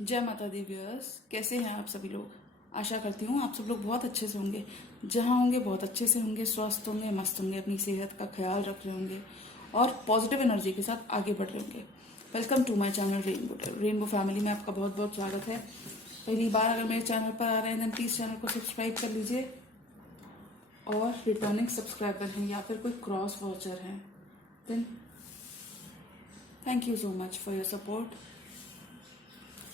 जय माता the viewers, कैसे हैं आप सभी लोग। आशा करती हूँ आप सब लोग बहुत अच्छे से होंगे। जहाँ होंगे बहुत अच्छे से होंगे, स्वस्थ होंगे, मस्त होंगे, अपनी सेहत का ख्याल रख रहे होंगे और पॉजिटिव एनर्जी के साथ आगे बढ़ रहे होंगे। Welcome to my channel rainbow family में आपका बहुत बहुत स्वागत है। पहली बार अगर मेरे चैनल पर आ रहे हैं देन प्लीज़ चैनल को सब्सक्राइब कर लीजिए और रिटर्निंग सब्सक्राइबर हैं या फिर कोई क्रॉस वॉचर हैं then thank you so much for your support.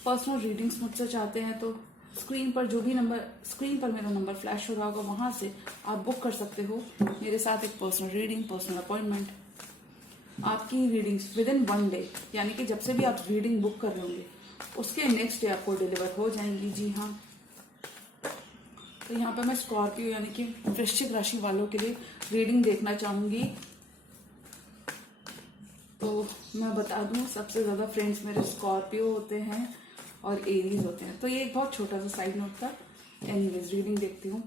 Personal readings मुझसे चाहते हैं तो स्क्रीन पर मेरा नंबर फ्लैश हो रहा होगा, वहां से आप बुक कर सकते हो मेरे साथ एक पर्सनल रीडिंग, पर्सनल अपॉइंटमेंट। आपकी रीडिंग्स विद इन 1 डे, यानी कि जब से भी आप रीडिंग बुक कर रहे होंगे उसके नेक्स्ट डे आपको डिलीवर हो जाएंगी। जी हाँ, तो यहाँ पर मैं स्कॉर्पियो यानी कि वृश्चिक राशि वालों के लिए रीडिंग देखना चाहूंगी। तो मैं बता दूं, सबसे ज्यादा फ्रेंड्स मेरे स्कॉर्पियो होते हैं और एरीज होते हैं। तो ये एक बहुत छोटा सा साइड नोट था। एनीवेज रीडिंग देखती हूँ।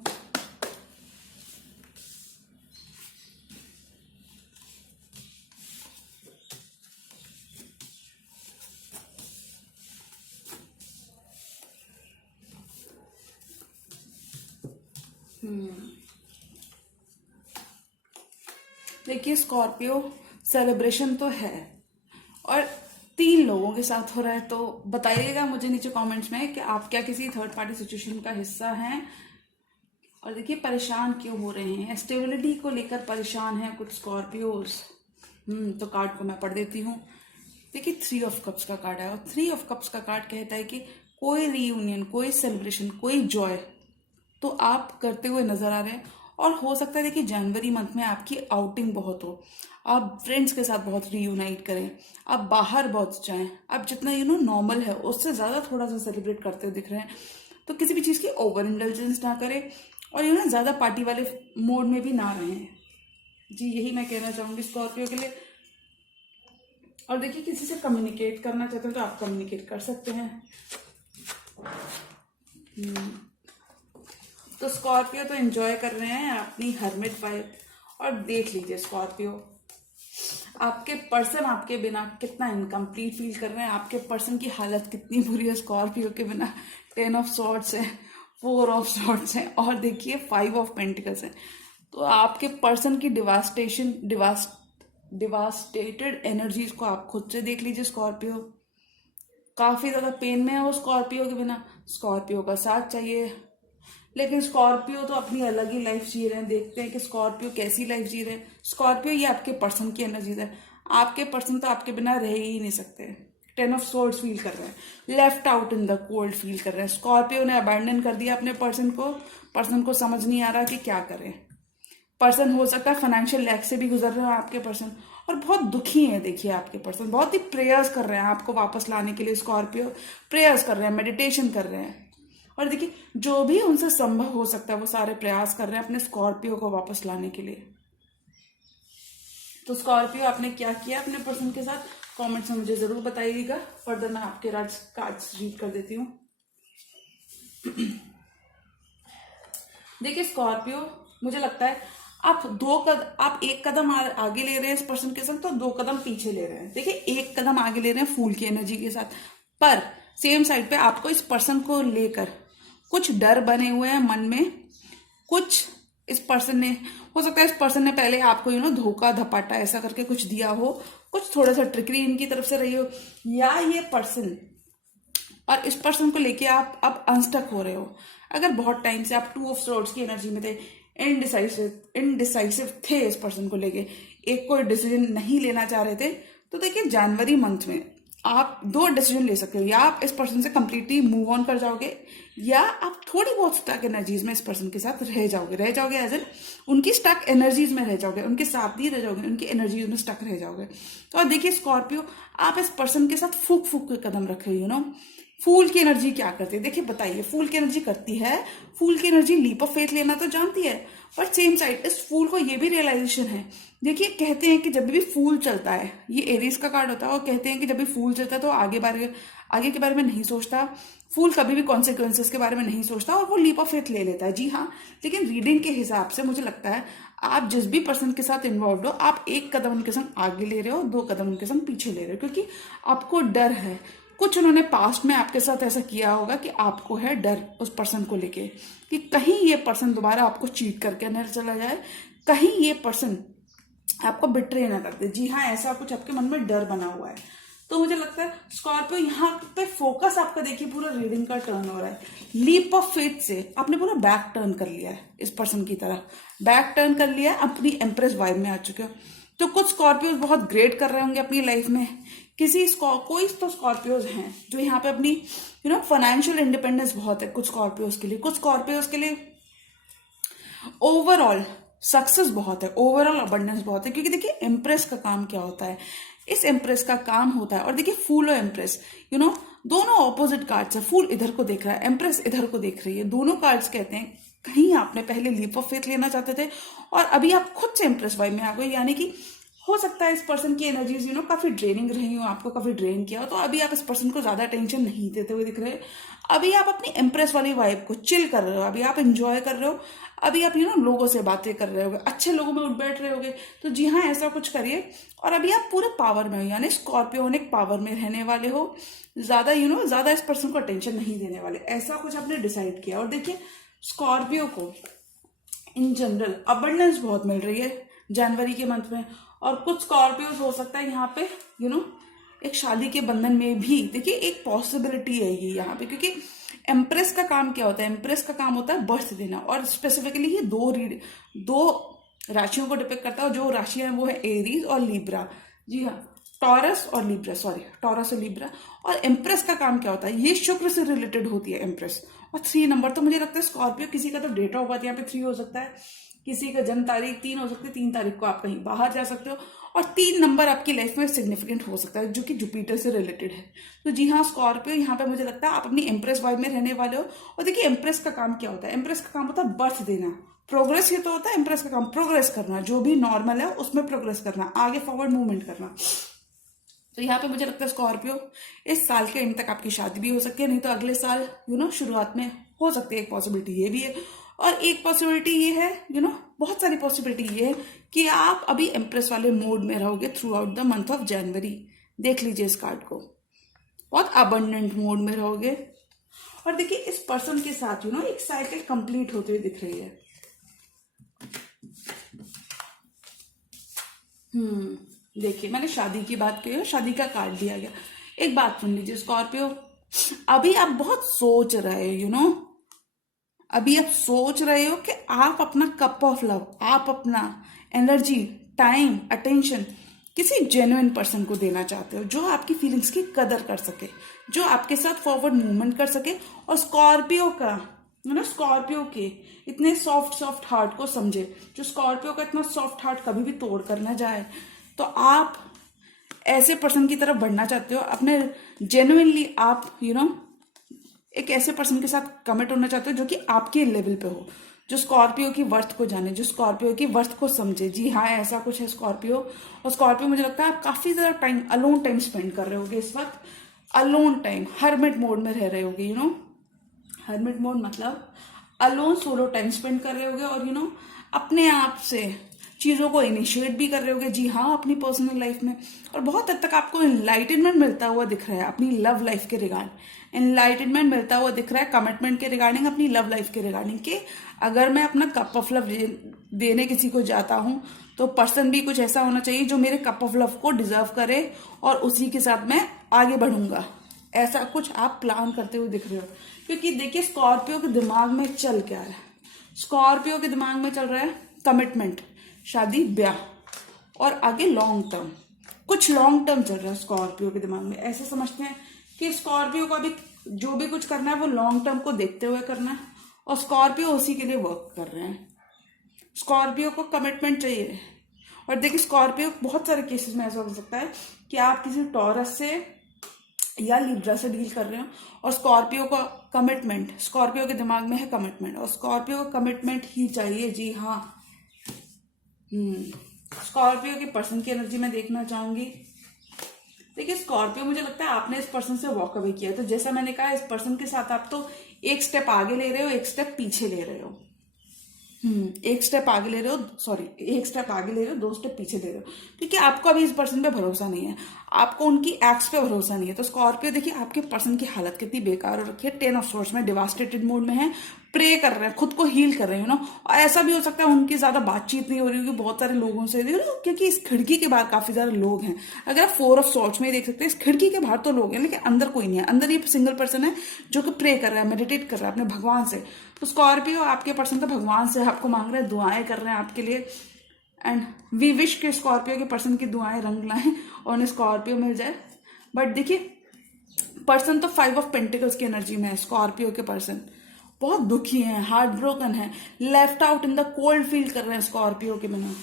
देखिए, स्कॉर्पियो सेलिब्रेशन तो है और 3 लोगों के साथ हो रहा है। तो बताइएगा मुझे नीचे कमेंट्स में कि आप क्या किसी थर्ड पार्टी सिचुएशन का हिस्सा हैं। और देखिए, परेशान क्यों हो रहे हैं, स्टेबिलिटी को लेकर परेशान हैं कुछ स्कॉर्पियोज। तो कार्ड को मैं पढ़ देती हूँ। देखिए, 3 ऑफ कप्स का कार्ड है और 3 ऑफ कप्स का कार्ड कहता है कि कोई रीयूनियन, कोई सेलिब्रेशन, कोई जॉय तो आप करते हुए नजर आ रहे हैं। और हो सकता है देखिए, जनवरी मंथ में आपकी आउटिंग बहुत हो, आप फ्रेंड्स के साथ बहुत रीयूनाइट करें, आप बाहर बहुत जाएं, आप जितना नॉर्मल है उससे ज्यादा थोड़ा सा सेलिब्रेट करते हुए दिख रहे हैं। तो किसी भी चीज की ओवर इंडल्जेंस ना करें और ज्यादा पार्टी वाले मोड में भी ना रहें। जी, यही मैं कहना चाहूंगी स्कॉर्पियो के लिए। और देखिए, किसी से कम्युनिकेट करना चाहते हो तो आप कम्युनिकेट कर सकते हैं। तो स्कॉर्पियो तो एंजॉय कर रहे हैं अपनी हर्मिट वाइब। और देख लीजिए स्कॉर्पियो, आपके पर्सन आपके बिना कितना इनकम्प्लीट फील कर रहे हैं। आपके पर्सन की हालत कितनी बुरी है स्कॉर्पियो के बिना। 10 ऑफ सॉर्ड्स है, 4 ऑफ सॉर्ड्स है और देखिए 5 ऑफ पेंटिकल्स है। तो आपके पर्सन की डिवास्टेटेड एनर्जीज को आप खुद से देख लीजिए। स्कॉर्पियो काफी ज्यादा पेन में है वो स्कॉर्पियो के बिना। स्कॉर्पियो का साथ चाहिए, लेकिन स्कॉर्पियो तो अपनी अलग ही लाइफ जी रहे हैं। देखते हैं कि स्कॉर्पियो कैसी लाइफ जी रहे हैं। स्कॉर्पियो ये आपके पर्सन की एनर्जीज है। आपके पर्सन तो आपके बिना रह ही नहीं सकते। 10 ऑफ सोर्ड्स फील कर रहे हैं, left out in the cold feel कर रहे हैं। स्कॉर्पियो ने अबैंडन कर दिया अपने पर्सन को समझ नहीं आ रहा कि क्या करें। पर्सन हो सकता है फाइनेंशियल लैक से भी गुजर रहे हो आपके पर्सन, और बहुत दुखी है। देखिए, आपके पर्सन बहुत ही प्रेयर्स कर रहे हैं आपको वापस लाने के लिए। स्कॉर्पियो प्रेयर्स कर रहे हैं, मेडिटेशन कर रहे हैं। और देखिए, जो भी उनसे संभव हो सकता है वो सारे प्रयास कर रहे हैं अपने स्कॉर्पियो को वापस लाने के लिए। तो स्कॉर्पियो, आपने क्या किया अपने पर्सन के साथ, कमेंट्स में मुझे जरूर बताइएगा। फर्दर मैं आपके कार्ड्स रीड कर देती हूँ। देखिए स्कॉर्पियो, मुझे लगता है आप 1 कदम आगे ले रहे हैं इस पर्सन के साथ, तो 2 कदम पीछे ले रहे हैं। देखिए, 1 कदम आगे ले रहे हैं फूल की एनर्जी के साथ, पर सेम साइड पे आपको इस पर्सन को लेकर कुछ डर बने हुए हैं मन में। कुछ इस पर्सन ने, हो सकता है इस पर्सन ने पहले आपको धोखा धपाटा ऐसा करके कुछ दिया हो, कुछ थोड़ा सा ट्रिकरी इनकी तरफ से रही हो, या ये पर्सन और इस पर्सन को लेके आप अब अनस्टक हो रहे हो। अगर बहुत टाइम से आप 2 ऑफ सोर्ड्स की एनर्जी में थे, इनडिसाइसिव थे इस पर्सन को लेके, एक कोई डिसीजन नहीं लेना चाह रहे थे, तो देखिए जनवरी मंथ में आप 2 डिसीजन ले सकते हो। या आप इस पर्सन से कंप्लीटली मूव ऑन कर जाओगे, या आप थोड़ी बहुत स्टक एनर्जीज में इस पर्सन के साथ रह जाओगे एज एन उनकी स्टक एनर्जीज में रह जाओगे, उनके साथ नहीं रह जाओगे, उनकी एनर्जीज में स्टक रह जाओगे। तो देखिए स्कॉर्पियो, आप इस पर्सन के साथ फूक के कदम रख रही हो। फूल की एनर्जी क्या करती है, देखिए बताइए। फूल की एनर्जी करती है, फूल की एनर्जी लीप ऑफ फेथ लेना तो जानती है, पर सेम साइड इस फूल को ये भी रियलाइजेशन है। देखिए, कहते हैं कि जब भी फूल चलता है, ये एरीज का कार्ड होता है, और कहते हैं कि जब भी फूल चलता है तो आगे के बारे में नहीं सोचता। फूल कभी भी कॉन्सिक्वेंसेस के बारे में नहीं सोचता और वो लीप ऑफ फेथ ले लेता है। जी हाँ, लेकिन रीडिंग के हिसाब से मुझे लगता है आप जिस भी पर्सन के साथ इन्वॉल्व हो, आप 1 कदम उनके संग आगे ले रहे हो, 2 कदम उनके संग पीछे ले रहे हो, क्योंकि आपको डर है। कुछ उन्होंने पास्ट में आपके साथ ऐसा किया होगा कि आपको है डर उस पर्सन को लेके कि कहीं ये पर्सन दोबारा आपको चीट करके न चला जाए, कहीं ये पर्सन आपको बिट्रे ना कर दे। जी हाँ, ऐसा कुछ आपके मन में डर बना हुआ है। तो मुझे लगता है स्कॉर्पियो यहाँ पे फोकस आपका देखिए पूरा रीडिंग का टर्न हो रहा है। लीप ऑफ फेथ से आपने पूरा बैक टर्न कर लिया है, इस पर्सन की तरह बैक टर्न कर लिया है, अपनी एम्प्रेस वाइब में आ चुके हो। तो कुछ स्कॉर्पियोज बहुत ग्रेट कर रहे होंगे अपनी लाइफ में, कोई तो स्कॉर्पियोज हैं जो यहाँ पे अपनी फाइनेंशियल इंडिपेंडेंस बहुत है कुछ स्कॉर्पियोज के लिए, कुछ स्कॉर्पियोज के लिए ओवरऑल सक्सेस बहुत है, ओवरऑल अबंडेंस बहुत है। क्योंकि देखिए एम्प्रेस का काम क्या होता है, इस एम्प्रेस का काम होता है, और देखिए फूल और एम्प्रेस दोनों ऑपोजिट कार्ड्स है। फूल इधर को देख रहा है, एम्प्रेस इधर को देख रही है। दोनों कार्ड्स कहते हैं कहीं आपने पहले लीप ऑफ फेथ लेना चाहते थे और अभी आप खुद से एम्प्रेस वाइब में आ गए, यानी कि हो सकता है इस पर्सन की एनर्जीज काफी ड्रेनिंग रही हो, आपको काफी ड्रेन किया हो, तो अभी आप इस पर्सन को ज्यादा टेंशन नहीं देते हुए दिख रहे। अभी आप अपनी एम्प्रेस वाली वाइब को चिल कर रहे हो, अभी आप एंजॉय कर रहे हो, अभी आप लोगों से बातें कर रहे होगे, अच्छे लोगों में उठ बैठ रहे होगे। तो जी हाँ, ऐसा कुछ करिए। और अभी आप पूरे पावर में हो, यानी स्कॉर्पियोनिक पावर में रहने वाले हो, ज्यादा ज्यादा इस पर्सन को अटेंशन नहीं देने वाले, ऐसा कुछ आपने डिसाइड किया। और देखिए स्कॉर्पियो को इन जनरल अबंडेंस बहुत मिल रही है जनवरी के मंथ में। और कुछ स्कॉर्पियोज हो सकता है यहाँ पे एक शादी के बंधन में भी देखिए एक पॉसिबिलिटी है ये यहाँ पे, क्योंकि एम्प्रेस का काम क्या होता है, एम्प्रेस का काम होता है बर्थ देना, और स्पेसिफिकली ये दो राशियों को डिपेक्ट करता है। जो राशियां हैं वो है एरीज और लिब्रा। जी हाँ, टॉरस और लिब्रा। और एम्प्रेस का काम क्या होता है, ये शुक्र से रिलेटेड होती है एम्प्रेस। और 3 नंबर, तो मुझे लगता है स्कॉर्पियो किसी का तो डेट ऑफ बर्थ यहाँ पे 3 हो सकता है, किसी का जन्म तारीख 3 हो सकती है, 3 तारीख को आप कहीं बाहर जा सकते हो, और 3 नंबर आपकी लाइफ में सिग्निफिकेंट हो सकता है जो कि जुपिटर से रिलेटेड है। तो जी हाँ, स्कॉर्पियो यहाँ पे मुझे लगता है आप अपनी एम्प्रेस वाइब में रहने वाले हो। और देखिए एम्प्रेस का काम क्या होता है, एम्प्रेस का काम होता है बर्थ देना, प्रोग्रेस ये तो होता है एम्प्रेस का काम, प्रोग्रेस करना, जो भी नॉर्मल है उसमें प्रोग्रेस करना, आगे फॉरवर्ड मूवमेंट करना। तो यहाँ पे मुझे लगता है स्कॉर्पियो इस साल के एंड तक आपकी शादी भी हो सकती है, नहीं तो अगले साल शुरुआत में हो सकती है। एक पॉसिबिलिटी ये भी है, और एक पॉसिबिलिटी ये है बहुत सारी पॉसिबिलिटी ये है कि आप अभी एम्प्रेस वाले मोड में रहोगे through out the month of January. देख लीजिए इस कार्ड को, बहुत अबंडेंट मोड में रहोगे। और देखिए इस पर्सन के साथ एक साइकिल कंप्लीट होते हुए दिख रही है। देखिए मैंने शादी की बात की है, शादी का कार्ड दिया गया। एक बात सुन लीजिए स्कॉर्पियो, अभी आप बहुत सोच रहे हो अभी आप सोच रहे हो कि आप अपना कप ऑफ लव, आप अपना एनर्जी, टाइम, अटेंशन किसी जेन्युइन पर्सन को देना चाहते हो, जो आपकी फीलिंग्स की कदर कर सके, जो आपके साथ फॉरवर्ड मूवमेंट कर सके। और स्कॉर्पियो के इतने सॉफ्ट हार्ट को समझे, जो स्कॉर्पियो का इतना सॉफ्ट हार्ट कभी भी तोड़ कर ना जाए। तो आप ऐसे पर्सन की तरफ बढ़ना चाहते हो, अपने जेन्युइनली आप एक ऐसे पर्सन के साथ कमिट होना चाहते हो जो कि आपके लेवल पे हो, जो स्कॉर्पियो की वर्थ को जाने, जो स्कॉर्पियो की वर्थ को समझे। जी हाँ, ऐसा कुछ है स्कॉर्पियो। और स्कॉर्पियो मुझे लगता है आप काफी ज्यादा टाइम अलोन टाइम स्पेंड कर रहे होगे इस वक्त, अलोन टाइम, हर्मिट मोड में रह रहे होगे। हर्मिट मोड मतलब अलोन सोलो टाइम स्पेंड कर रहे होगे, और अपने आप से चीजों को इनिशिएट भी कर रहे होगे। जी हाँ, अपनी पर्सनल लाइफ में। और बहुत हद तक आपको एनलाइटनमेंट मिलता हुआ दिख रहा है अपनी लव लाइफ के रिगार्डिंग, एनलाइटनमेंट मिलता हुआ दिख रहा है कमिटमेंट के रिगार्डिंग, अपनी लव लाइफ के रिगार्डिंग, कि अगर मैं अपना कप ऑफ लव देने किसी को जाता हूं तो पर्सन भी कुछ ऐसा होना चाहिए जो मेरे कप ऑफ लव को डिजर्व करे, और उसी के साथ मैं आगे बढ़ूंगा। ऐसा कुछ आप प्लान करते हुए दिख रहे हो। क्योंकि देखिए स्कॉर्पियो के दिमाग में चल क्या रहा है, स्कॉर्पियो के दिमाग में चल रहा है कमिटमेंट, शादी, ब्याह, और आगे लॉन्ग टर्म, कुछ लॉन्ग टर्म चल रहा है स्कॉर्पियो के दिमाग में। ऐसे समझते हैं कि स्कॉर्पियो को अभी जो भी कुछ करना है वो लॉन्ग टर्म को देखते हुए करना है, और स्कॉर्पियो उसी के लिए वर्क कर रहे हैं। स्कॉर्पियो को कमिटमेंट चाहिए। और देखिए स्कॉर्पियो बहुत सारे केसेस में ऐसा हो सकता है कि आप किसी टॉरस से या लिब्रा से डील कर रहे हो, और स्कॉर्पियो का कमिटमेंट, स्कॉर्पियो के दिमाग में है कमिटमेंट, और स्कॉर्पियो को कमिटमेंट ही चाहिए। जी हाँ, स्कॉर्पियो के पर्सन की एनर्जी में देखना चाहूंगी। देखिए स्कॉर्पियो, मुझे लगता है आपने इस पर्सन से वॉक अवे किया है। तो जैसा मैंने कहा, इस पर्सन के साथ आप तो एक स्टेप आगे ले रहे हो, एक स्टेप पीछे ले रहे हो। एक स्टेप आगे ले रहे हो, 2 स्टेप पीछे ले रहे हो, क्योंकि आपको अभी इस पर्सन पे भरोसा नहीं है। आपको उनकी एक्स पे भरोसा नहीं है। तो स्कॉर्पियो देखिए आपके पर्सन की हालत कितनी बेकार हो रखी है, 10 ऑफ सोर्ड्स में डिवास्टेटेड मूड में है, प्रे कर रहे हैं, खुद को हील कर रहे हैं ना। और ऐसा भी हो सकता है उनकी ज्यादा बातचीत नहीं हो रही होगी बहुत सारे लोगों से, क्योंकि इस खिड़की के बाहर काफी सारे लोग हैं। अगर आप 4 ऑफ सोर्ड्स में देख सकते हैं, इस खिड़की के बाहर तो लोग हैं लेकिन अंदर कोई नहीं है। अंदर ये सिंगल पर्सन है जो कि प्रे कर रहा है, मेडिटेट कर रहा है अपने भगवान से। तो स्कॉर्पियो आपके पर्सन तो भगवान से आपको मांग रहे हैं, दुआएं कर रहे हैं आपके लिए। एंड वी विश के स्कॉर्पियो के पर्सन की दुआएं रंग लाएं और उन्हें स्कॉर्पियो मिल जाए। बट देखिए पर्सन तो 5 ऑफ पेंटिकल्स की एनर्जी में है। स्कॉर्पियो के पर्सन बहुत दुखी हैं, हार्ट ब्रोकन है, left out in the cold feel कर रहे हैं स्कॉर्पियो के बिना।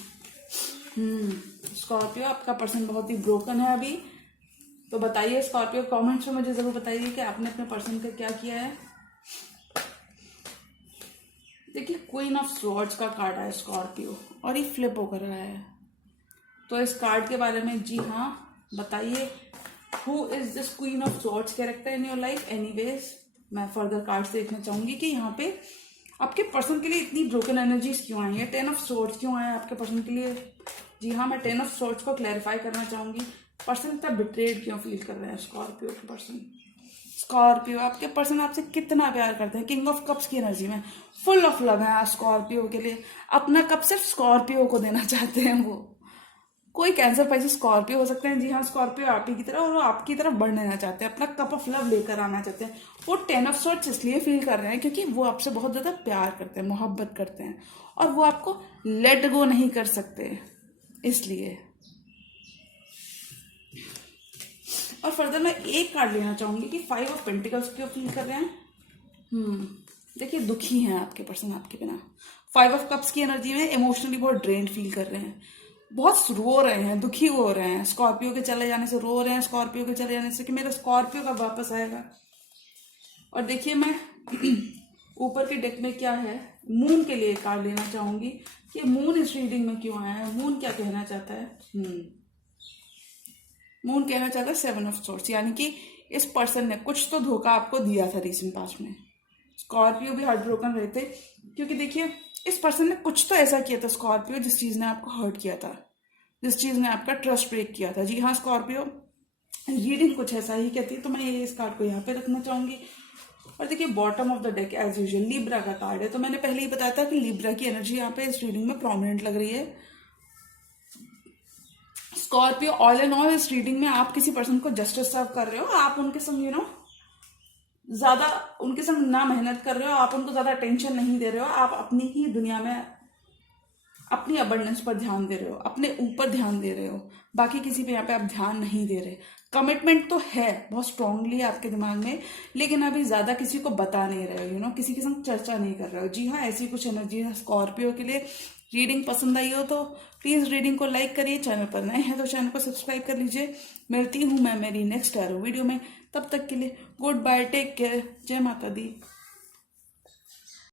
स्कॉर्पियो आपका पर्सन बहुत ही ब्रोकन है अभी। तो बताइए स्कॉर्पियो, कमेंट्स में मुझे जरूर बताइए कि आपने अपने पर्सन का क्या किया है। देखिए क्वीन ऑफ स्वॉर्ड्स का कार्ड है स्कॉर्पियो और ये फ्लिप होकर रहा है। तो इस कार्ड के बारे में जी हाँ बताइए, who is this queen of swords character in your life. Anyways मैं फर्दर कार्ड्स देखना चाहूंगी कि यहाँ पे आपके पर्सन के लिए इतनी ब्रोकन एनर्जीज क्यों आई है, 10 ऑफ स्वॉर्ड्स क्यों आया आपके पर्सन के लिए। जी हाँ मैं 10 ऑफ स्वॉर्ड्स को क्लैरिफाई करना चाहूंगी। पर्सन इतना बिट्रेड क्यों फील कर रहे हैं स्कॉर्पियो के पर्सन। स्कॉर्पियो आपके पर्सन आपसे कितना प्यार करते हैं, किंग ऑफ कप्स की एनर्जी में फुल ऑफ लव है स्कॉर्पियो के लिए। अपना कप सिर्फ स्कॉर्पियो को देना चाहते हैं वो। कोई कैंसर पैसे स्कॉर्पियो हो सकते हैं, जी हाँ स्कॉर्पियो आप ही की तरह, और वो आपकी तरफ बढ़ लेना चाहते हैं, अपना कप ऑफ लव लेकर आना चाहते हैं। वो 10 ऑफ स्वॉर्ड्स इसलिए फील कर रहे हैं क्योंकि वो आपसे बहुत ज्यादा प्यार करते हैं, मोहब्बत करते हैं और वो आपको लेट गो नहीं कर सकते इसलिए। और फर्दर मैं एक कार्ड लेना चाहूंगी कि 5 ऑफ पेंटिकल्स क्यों फील कर रहे हैं। देखिए दुखी हैं आपके पर्सन आपके बिना। 5 ऑफ कप्स की एनर्जी में इमोशनली बहुत ड्रेन्ड फील कर रहे हैं, बहुत रो रहे हैं, दुखी हो रहे हैं। स्कॉर्पियो के चले जाने से रो रहे हैं, स्कॉर्पियो के चले जाने से कि मेरा स्कॉर्पियो कब वापस आएगा। और देखिए मैं ऊपर के डेक में क्या है, मून के लिए कार्ड लेना चाहूंगी कि मून इस रीडिंग में क्यों आया है, मून क्या कहना चाहता है। मून कहना चाहता है 7 ऑफ सोर्ड्स, यानी कि इस पर्सन ने कुछ तो धोखा आपको दिया था रिसेंट पास्ट में। स्कॉर्पियो भी हार्ट ब्रोकन रहे थे क्योंकि देखिए इस पर्सन ने कुछ तो ऐसा किया था स्कॉर्पियो जिस चीज ने आपको हर्ट किया था, जिस चीज ने आपका ट्रस्ट ब्रेक किया था। जी हाँ स्कॉर्पियो रीडिंग कुछ ऐसा ही कहती है। तो मैं ये इस कार्ड को यहाँ पे रखना चाहूंगी। और देखिए bottom of the deck as usual Libra का कार्ड है। तो मैंने पहले ही बताया था कि लिब्रा की एनर्जी यहाँ पे इस रीडिंग में प्रोमिनेंट लग रही है। स्कॉर्पियो ऑल एंड ऑल इस रीडिंग में आप किसी पर्सन को जस्टिस सर्व कर रहे हो, आप उनके संग ज्यादा उनके संग ना मेहनत कर रहे हो, आप उनको ज्यादा टेंशन नहीं दे रहे हो, आप अपनी ही दुनिया में अपनी अबंडेंस पर ध्यान दे रहे हो, अपने ऊपर ध्यान दे रहे हो, बाकी किसी पे यहाँ पे आप ध्यान नहीं दे रहे। कमिटमेंट तो है बहुत स्ट्रांगली आपके दिमाग में, लेकिन अभी ज्यादा किसी को बता नहीं रहे हो, किसी के संग चर्चा नहीं कर रहे हो। जी हाँ ऐसी कुछ एनर्जी है स्कॉर्पियो के लिए। रीडिंग पसंद आई हो तो प्लीज रीडिंग को लाइक करिए, चैनल पर नए हैं तो चैनल को सब्सक्राइब कर लीजिए। मिलती हूँ मैं मेरी नेक्स्ट वीडियो में, तब तक के लिए गुड बाय, टेक केयर, जय माता दी।